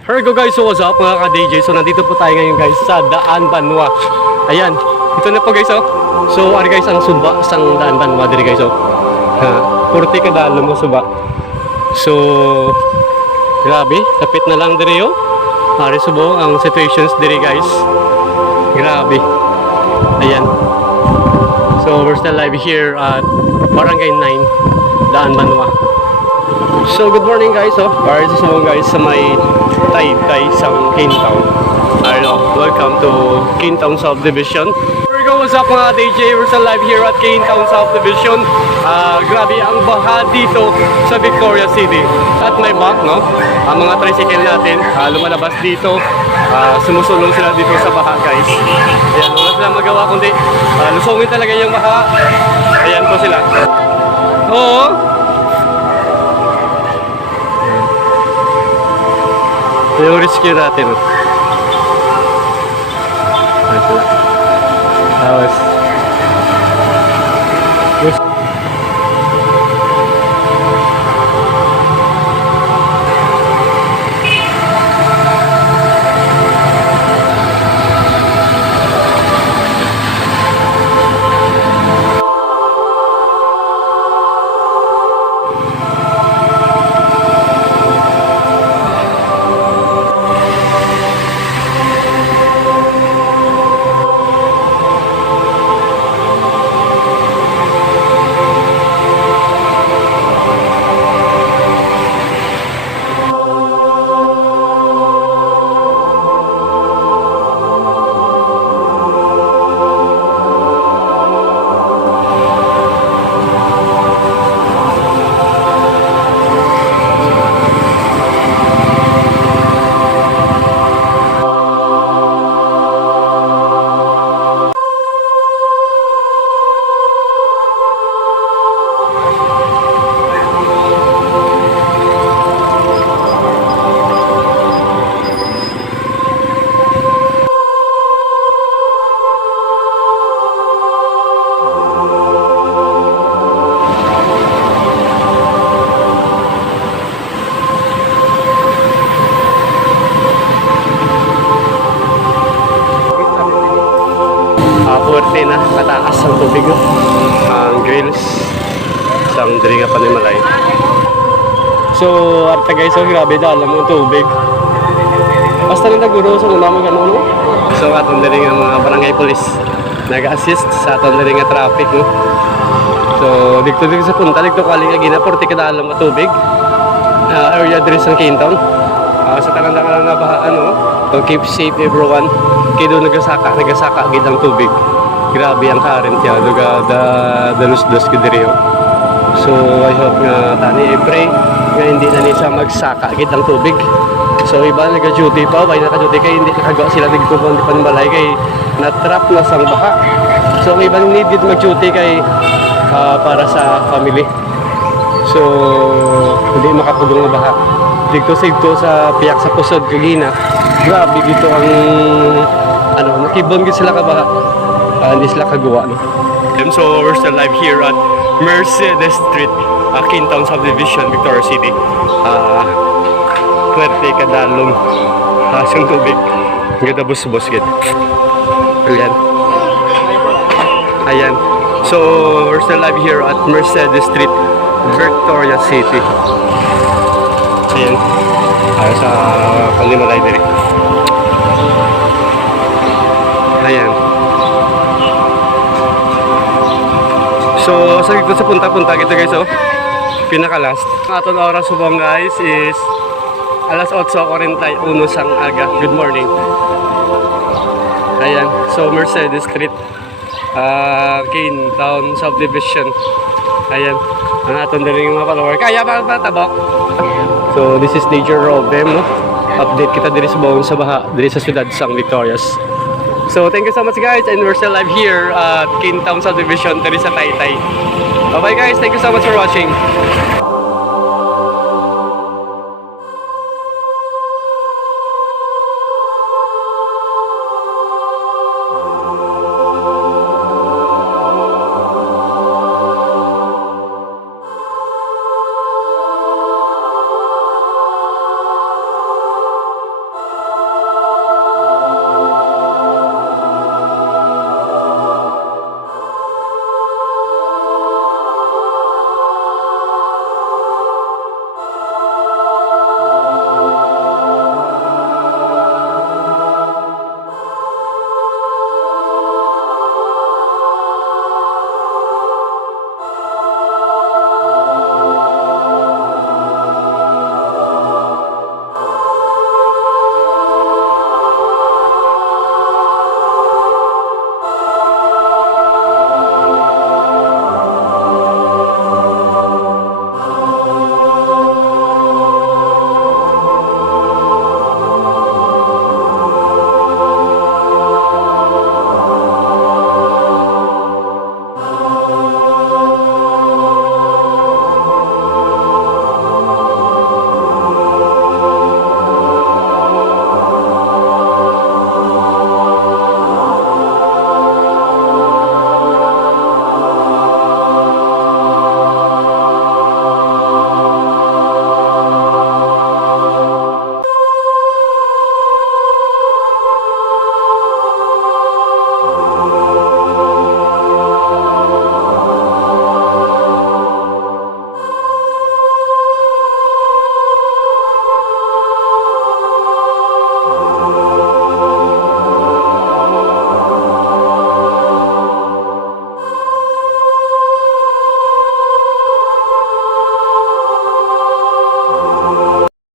Here we go guys, so what's up mga ka-DJ? So nandito po tayo ngayon guys sa Daan Banwa. Ayan, ito na po guys oh. So ano guys, ang suba sang Daan Banwa diri guys oh. Kurti ka dalo mo suba. So grabe, kapit na lang diri oh. Ari subo ang situations diri guys. Grabe. Ayan. So we're still live here at Barangay 9, Daan Banwa. So good morning guys oh. Alright, so guys sa may Taytay sang Kintown. Welcome to Kintown Subdivision. Here we go, what's up mga DJ? We're still live here at Kintown Subdivision. Grabe ang baha dito sa Victoria City. At may back no, ang mga tricycle natin lumalabas dito. Sumusulong sila dito sa baha guys. Ayan, wala silang magawa kundi lusungin talaga yung baha. Ayan po sila. Oo. Yung rescue natin. Tapos puwerte na, kataas ang tubig ang grills sang diri nga Panimalay. So arta guys, so grabe dala mo tubig basta lang naguro sa lamang ano no. So aton diri nga mga barangay police nag-assist sa aton diri nga traffic no. So dito sa punta dito kali nga gina 40 ka dala mo tubig area diri sa Kintown. Sa tanan lang nga bahaan no. So keep safe everyone. Kido nagasaka gid ang tubig. Grabe ang current yan, dalus-dos ko diri oh. So I hope nga tani pray nga hindi na ni siya magsaka gid ang tubig. So iba naka-duty pa, bay naka-duty kay hindi nakagawa sila dito kundi Panimalay kay na-trap na sang baha. So ang iba need gid mag-duty kay para sa family. So hindi makapugong nga baha. Dito sa piyak sa pusod kagina. Grabe dito ang nakibon gid sila ka baha. Hindi sila kagawa no. So we're still live here at Mercedes Street, Kintown Subdivision, Victoria City. Puwerte ka dalong siyang tubig. Ganda bus-bus gid. Ayan. So we're still live here at Mercedes Street, Victoria City. Ayan. Sa Panimalay diri. Ayan. So, dito sa punta-punta kita guys oh. Pinaka-last. Ang aton oras subong guys is alas 8:41 sang aga. Good morning. Ayan. So, Mercedes Street, Kintown Subdivision. Ayan. Ang aton diri mga follower. Kaya ba tabok? So, this is Nature Robem no. Update kita diri sa baha diri sa siyudad sang Victorias. So thank you so much guys, and we're still live here at Kintown Subdivision, diri sa Taytay. Bye bye guys, thank you so much for watching.